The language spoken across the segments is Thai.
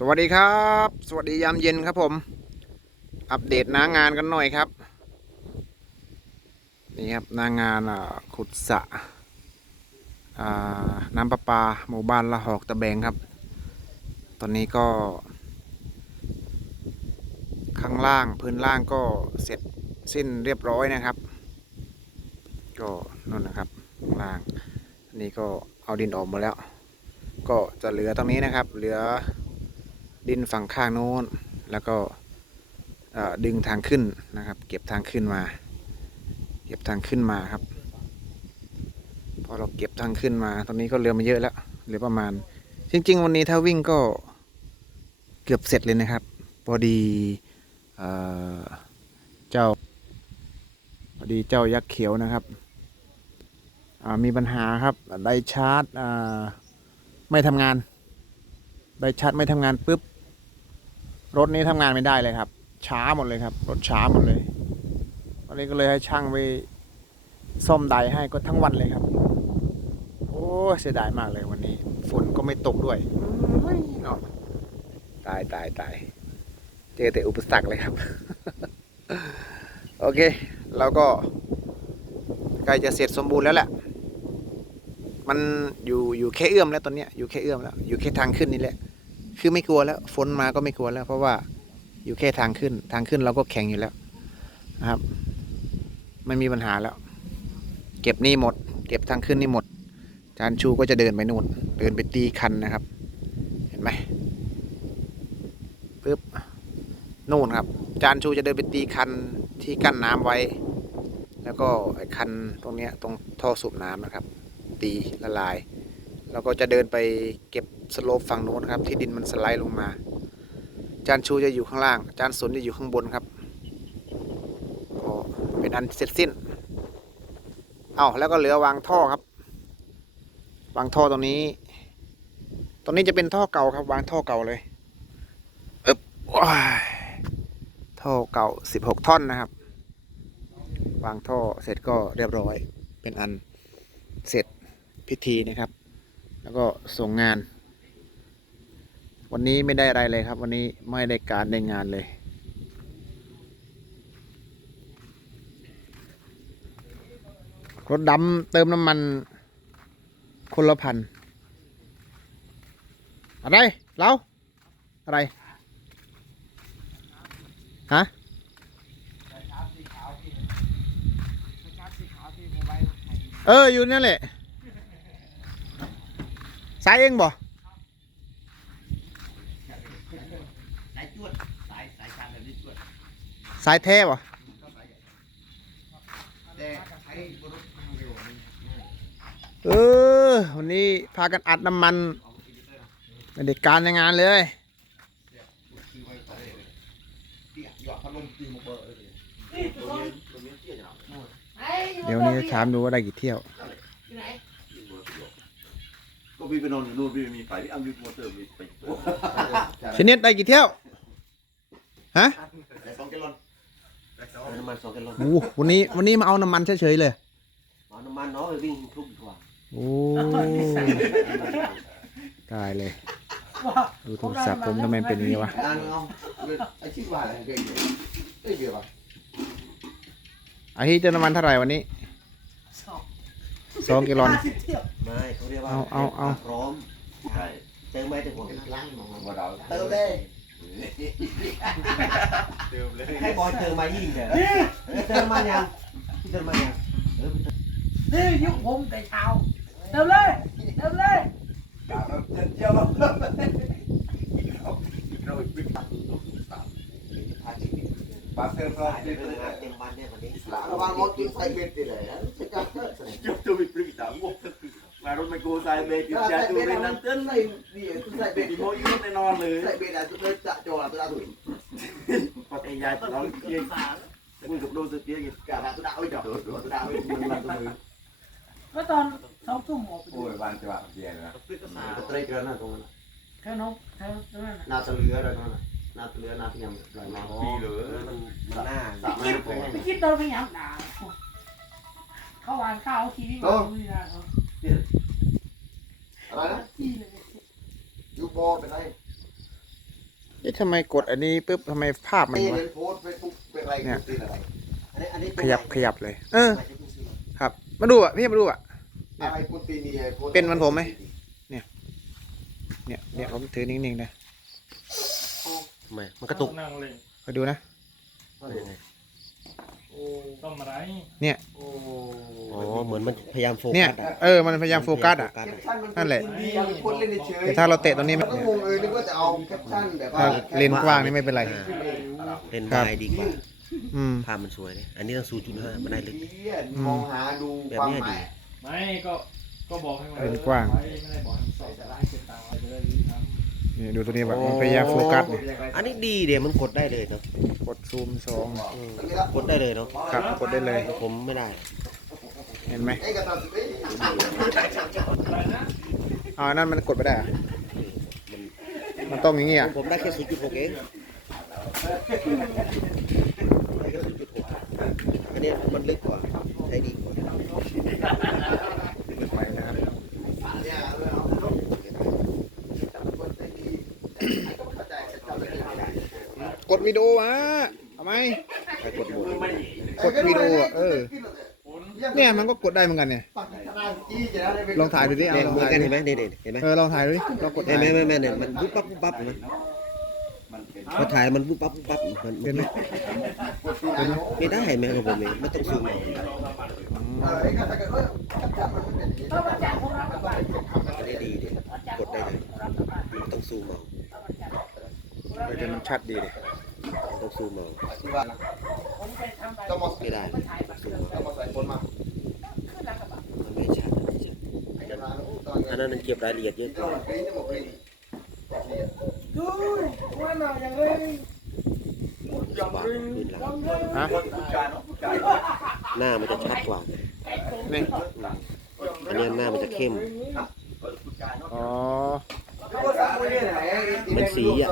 สวัสดีครับ สวัสดียามเย็นครับผม อัปเดตหน้างงานกันหน่อยครับ นี่ครับหน้างงานขุดสะน้ำประปาหมู่บ้านละหอกตะแบงครับ ตอนนี้ก็ ข้างล่างพื้นล่างก็เสร็จสิ้นเรียบร้อยนะครับ ก็นั่นนะครับข้างล่างนนี้ก็เอาดินออกหมาแล้ว ก็จะเหลือตรงนี้นะครับ เหลือ ดินฝั่งข้างโน้น แล้วก็ดึงทางขึ้นนะครับ เก็บทางขึ้นมา เก็บทางขึ้นมาครับ พอเราเก็บทางขึ้นมาตรงนี้ก็เหลือมาเยอะแล้วเหลือประมาณ จริง ๆ วันนี้ถ้าวิ่งก็เกือบเสร็จเลยนะครับพอดีเอเจ้าพอดีเจ้ายักษ์เขียวนะครับมีปัญหาครับไดชาร์จไม่ทำงานไดชาร์จไม่ทำงานปุ๊บ รถนี้ทำงานไม่ได้เลยครับ ช้าหมดเลยครับ รถช้าหมดเลยวันนี้ก็เลยให้ช่างไปซ่อมไดให้ก็ทั้งวันเลยครับ โอ้ยเสียดายมากเลยวันนี้ ฝนก็ไม่ตกด้วยอุ้ยเนาะตายตายตายเจอแต่อุปสรรคเลยครับ โอเคเราก็ใกล้จะเสร็จสมบูรณ์แล้วแหละมันอยู่อยู่แค่เอื้อมแล้วตอนเนี้ยอยู่แค่เอื้อมแล้ว อยู่แค่ทางขึ้นนี่แหละ คือไม่กลัวแล้วฝนมาก็ไม่กลัวแล้ว เพราะว่าอยู่แค่ทางขึ้น ทางขึ้นเราก็แข็งอยู่แล้วนะครับไม่มีปัญหาแล้ว เก็บนี่หมด เก็บทางขึ้นนี่หมดจานชูก็จะเดินไปนู่นเดินไปตีคันนะครับ เห็นไหมปึ๊บนู่นครับ จานชูจะเดินไปตีคันที่กั้นน้ำไว้ แล้วก็ไอ้คันตรงเนี้ยตรงท่อสูบน้ำนะครับ ตีละลาย แล้วก็จะเดินไปเก็บ สโลปฝั่งโน้นครับ ที่ดินมันสไลด์ลงมา จานชูจะอยู่ข้างล่าง จานสนจะอยู่ข้างบนครับ ก็เป็นอันเสร็จสิ้น เอาแล้วก็เหลือวางท่อครับ วางท่อตรงนี้ ตรงนี้จะเป็นท่อเก่าครับ วางท่อเก่าเลยอึ๊บวายท่อเก่าสิบหกท่อนนะครับ วางท่อเสร็จก็เรียบร้อย เป็นอันเสร็จพิธีนะครับ แล้วก็ส่งงาน วันนี้ไม่ได้อะไรเลยครับ วันนี้ไม่ได้การได้งานเลย รถดำเติมน้ำมันคนละพัน อะไรเราอะไร ฮะเออ อยู่นั่นแหละสายเองบ่ สายจวดสายสายชาร์จแบบนี้จวด สายแท้บ่แต่ใช้บรุษทางเร็วนี่เออวันนี้พากันอัดน้ำมันเอาอินดิเตอร์ไม่ได้การในงานเลยคือไว้ต่อเลยเตี้ยหยอดพัดลมตีมาเบอร์เลยตัวนี้ตัวนี้เตี้ยจังเดี๋ยวนี้จะถามดูว่าได้กี่เที่ยวก็พี่ไปนอนอยู่นู่นพี่ไม่มีไฟพี่เอายูมอเตอร์พี่ไปชนิดได้กี่เที่ยวฮะแต่สองแกลลอน น้ำมันสองแกลลอนโอ้วันนี้วันนี้มาเอาน้ำมันเฉยๆเลย เอาน้ำมันเนาะไปวิ่งคลุกดีกว่าโอ้ตายเลย ดูโทรศัพท์ผมทำไมเป็นอย่างนี้วะอ่านเอาไอ้ชิบว่าอะไรเก่งเอ้ยเดี๋ยวป่ะอาทิตย์เติมน้ำมันเท่าไหร่วันนี้สองกิโลอนไม่เขาเรียกว่าเอาเอาเอา พร้อมใช่เติมไม่ถึงหัวล้างมองว่าเราเติมเลย เติมเลยให้บอยเติมมายิ่งเลยเติมมายังพี่เติมมายังเออนี่ยุคผมแต่เช้าเติมเลยเติมเลยเจียวเราปิดปากปาเติมพร้อมเต็มเต็มวันเนี่ยวันนี้ระวังรถกินไฟเบ็ดติเลยจะจับจุดจุดปิดปริตางงมารถไมโครไซเบรกจะดูในนั้นเต้นใส่เบียร์ใส่เบ็ดดีโมยุ่งแน่นอนเลยใส่เบ็ดอะจะเลยจะจอดตัวถุยปฏิญาณน้องเก่งมึงกับโดนสุดเตี้ยกินกาตัวดาวไอ้จอดตัวดาวไอ้มันมันตัวมือก็ตอนสองทุ่มออกไปดูโอ้ยวันจะว่าเบียร์นะปิดกระสาเตะกันนะตรงนั้นแค่น้องแค่ตรงนั้นน่ะนาตะเลืออะไรตรงนั้นนาตะเลือนาที่ยังลอยมาปีเหลือมันมันหน้าไปสามคิดแพงไปคิดโดนพยายามด่าเขาวานข้าวทีนี้มาดูนี่นะเขา อะไรนะที่เลยยูบอเป็นไรอ๊ะทำไมกดอันนี้ปุ๊บทำไมภาพมันตีวะ เป็นโพสต์เฟซบุ๊กเป็นอะไรเนี่ยตีอะไรอันนี้อันนี้ขยับขยับเลย เออ ครับ มาดูอะพี่มาดูอะ อะไรกูตีนี่ไอ้โพสต์เป็นเหมือนผมไหม เนี่ยเนี่ยผมถือนิ่งๆนะทำไมมันกระตุกนั่งเลยคอยดูนะ โอ้ต้องมาไรอ๋ อเหมือนมันพยายามโฟเนี่ยกัสอะเออมันพยายามโฟกัสอะ แคปชั่นมันนั่นแหละดีมันคนเล่นเฉยแต่ถ้าเราเตะตรงนี้มัมันนก็งงเออนึกว่าจะเอาแคปชั่นแบบว่าถ้าเลนส์กว้างนี่ไม่เป็นไรเล่นครับวายดีกว่าอืม ภาพมันสวยเลยอันนี้ต้องศูนย์จุดห้ามันได้ลึก เหี้ยมองหาดูแบบความเนี้ยหดีมายไม่ก็ก็บอกให้มันเลนส์กว้าง ไม่ได้บอกให้มันใส่แต่ละให้เก็บตังค์ไว้จะได้รีบทำนี่ดูตัวนี้แบบมันพยายามโฟกัสเนี่ยอันนี้ดีเดี๋ยวมันกดได้เลยเนาะกดซูมสอง อืมกดได้เลยเนาะครับกดได้เลย ผมไม่ได้ เห็นไหมไอ้กระตันสิเอ้ยอะไรนะอ๋อนั่นมันกดไม่ได้อะมันมันต้องอย่างงี้อะผมได้แค่ศูนย์จุดหกเองได้แค่ศูนย์จุดหกอันนี้มันลึกกว่าใช้ดีกว่าไปนะครับเนี่ยเออเอาจับคนได้ดีไอ้ก็เข้าใจจับได้ดีกดวิดีโอมาทำไมไปกดโหมดกดวิดีโออะเออ เนี่ยมันก็กดได้เหมือนกันเนี่ยปักธนาจี้จะได้ไม่ลองถ่ายดูดิเอาเนี่ยลองเหมือนถ่ายกันดูเห็นไหมเด็ดเห็นไหมเออลองถ่ายดูดิลองกดเห็ถ่านยไหมแม่เนี่ยมันวุบปั๊บวุบปั๊บเห็นไหมพอถ่ายมันวุบปั๊บวุบปั๊บมันเห็นไหมไม่ได้ไหมครับผมเนี่ยไม่ต้องซูมเอาเออไอ้ก็ถ้าเกิดว่าแคปชั่นมันไม่เป็นอย่างนี้ถ้าวันจันทร์ผมรับกลับบ้านอันนี้ดีดิกดได้เลยไม่ต้องซูมเอาเออจะมันชัดดีเลยไม่ต้องซูมเอาที่ว่านะผมไปทำไปต้องมาไม่ได้ก็ถ่ายบัตรซูมต้อเอา อนอันนั้นมันเก็บรายละเอียดเยอะกว่าปริ้นจะหมาหน่อยอย่างพื้นหลังฮะหน้ามันจะชัดกว่านี่อันนี้หน้ามันจะเข้มอ๋อมันสีอะ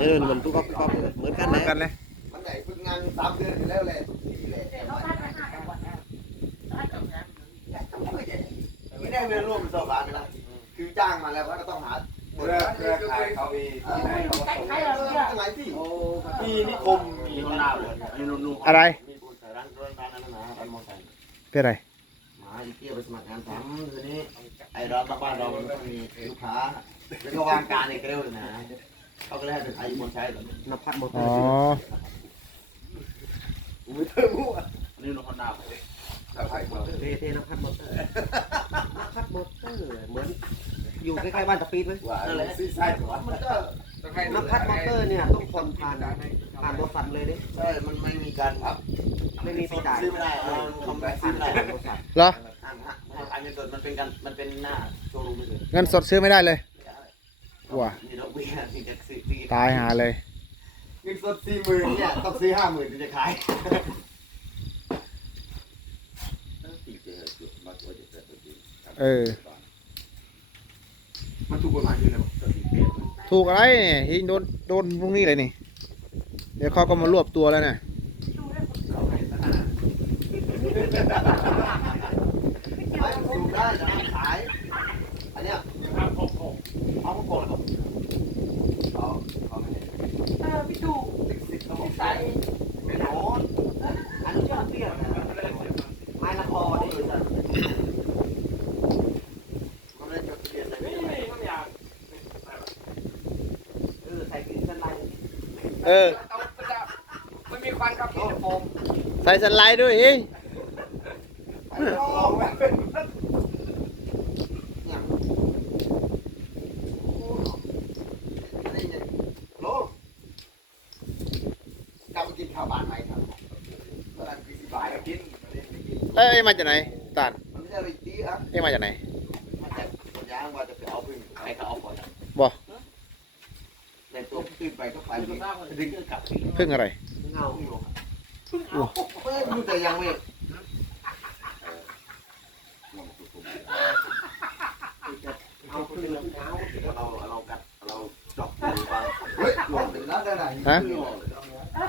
เออมันปุ๊บปั๊บเหมือนกันนะเหมือนกันเลยมันไหนฝึกงานสามเดือนแล้วแหละทุกทีแหละ แต่เขาพัดมาห้าจังหวัดนะพัดกับงาน ไม่ได้เงินร่วมสบานนะคือจ้างมาแล้วก็ต้องหาเครือเครือข่ายเขามีที่ไหนเขาก็ใช้ส่งใช้เราเนี่ยไหนที่ที่นิคมมีคนลาวเลยมีนุ่นๆอะไรมีคนใส่ร้านร้านร้านนั้นนะร้านมอเตอร์ไซค์เป็นอะไรมาอีเกียไปสมัครงานทำทีนี้ไอ้เราบ้านเรามันต้องมีลูกค้าแล้วก็วางการในเกลียวเลยนะเขาก็เลยให้เป็นไอ้คนใช้แบบนภัสมอเตอ๋ออร์อุ้ยเธอมั่วนี่นุ่นคนลาว เราใส่มาเท่เท่นภัสมอเตอร์นภัสมอเตอร์เหมือนอยู่ใกล้ๆบ้านตะปีดไหมว่าอะไรซีไซด์มันก็นภัสมอเตอร์เนี่ยต้องผ่อนผ่านผ่านบริษัทเลยดิใช่มันไม่มีการครับไม่มีไปจ่ายซื้อไม่ได้เออคอมแบ็กซื้ผ่าอนไม่ได้บริษัทเหรออ่านฮะอันนี้ตัวมันเป็นการมันเป็นหน้าโชว์รูมเลยเงินสดซื้อไม่ได้เลยว้ามีดอกเบี้ยมีแต่ซื้อซื้อตายหาเลยเงินสดสี่หมื่นเนี่ยต้องซื้อห้าหมื่นถึงจะขาย เออ มันถูกกฎหมายอยู่แล้วถูกอะไรเนี่ยยิงโดนโดนพรุ่งนี้เลยนี่ เดี๋ยวเขาก็มารวบตัวแล้วเนี่ยไม่ถูกได้จะขาย อันเนี้ยครับผมผมเอามาก่อนครับเขาเขาไม่ได้เออพี่ดูติดสิทธิ์เขาบอกใส่ไม่โดนอันนี้ยอดเตี้ยนะไม้ละคอนี่มันไม่ได้จดทะเบียนอะไร ไม่ ไม่ ไม่ไม่อยาก เออใส่กินสันไลน์ เออมันมีควันกับพี่โฟมใส่สไลด์ด้วยเองไปลองแบบเป็นเนี่ยอันนี้เนี่ยโลกลับไปกินข้าวบ้านไหมครับตอนนั้นคือสิบบาทกินเอ้ยมาจากไหนตานมันไม่ใช่ไปตีอะเอ้ยมาจากไหนมาจากสวนยางว่าจะไปเอาพึ่งใครเขาเอาก่อนบ่ใน ตัวขึ้นไปก็ไปดึงก็กลับพึ่งอะไรเงาอยู่เฮ้ยมึงแต่ยังไม่เอาพึ่งแล้วเงาเราเรากัดเราจอกดูบ้างเฮ้ยหลงถึงแล้วได้ไหนฮะ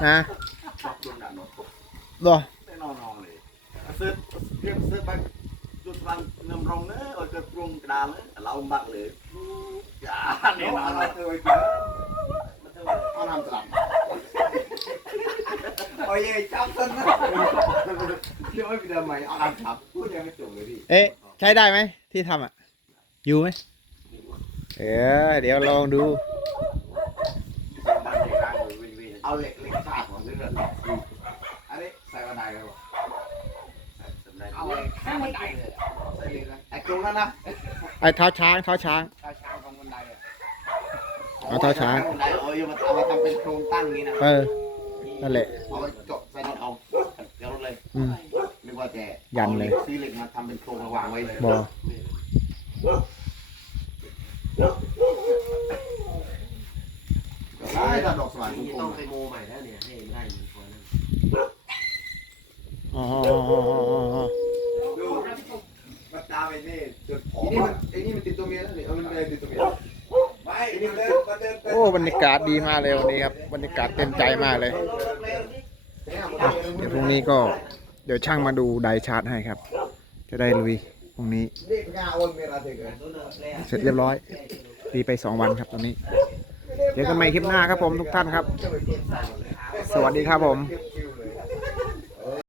ฮะชอบดวงดาวเนาะบ่ไม่นอนนอนเลยซื้อเรียกซื้อไปจุดรังเงินรงเนอะเอาเกิดปรุงกระดาษเลยเราบักเลยอย่าเนี่ยนอนเลย เคยเจอมันจะไปเอาน้ำสลับโอ้ยจับต้นนะเดี๋ยวไม่ไปเดินใหม่เอาน้ำสลับพูดยังไม่จบเลยพี่เอ๊ะ ใช้ได้ไหมที่ทำอะ อยู่ไหมเออเดี๋ยวลองดู เอาเหล็กเหล็กฉากของเรื่องอันนี้ใส่บันไดเลยเอาเหล็กข้างบันไดใส่เหล็กนะไอ้ตรงนั้นนะไอ้เท้าช้างเท้าช้าง ชาช้างของบันไดอะ เอาเท้าช้างบันไดโอ้ยมาเอามาทำเป็นโครงตั้งนี้นะเออ นั่นแหละ เอาไปจบใส่รถเอาเดี๋ยวรถเลยอืม นึกว่าแต่ยันเลย อาหกซื้อเหล็กมาทำเป็นโครงมาวางไว้บอได้ถ้าดอกสว่างโคนี่งต้องไปโมใหม่แล้วเนี่ยให้ได้เหมือนคนนั้นอ๋ออ๋ออ๋ออ๋ออ๋อดูมันตามไอ้นี่จุดผมนี่มันไอ้นี่มันติดตัวเมียแล้วนี่เอามันเลยติดตัวเมีย โอ้บรรยากาศดีมากเลยวันนี้ครับบรรยากาศเต็มใจมากเลยอะเดี๋ยวพรุ่งนี้ก็เดี๋ยวช่างมาดูไดชาร์จให้ครับ จะได้ลุยพรุ่งนี้เสร็จเรียบร้อยดีไปสองวันครับตอนนี้ เจอกันใหม่คลิปหน้าครับผมทุกท่านครับ สวัสดีครับผม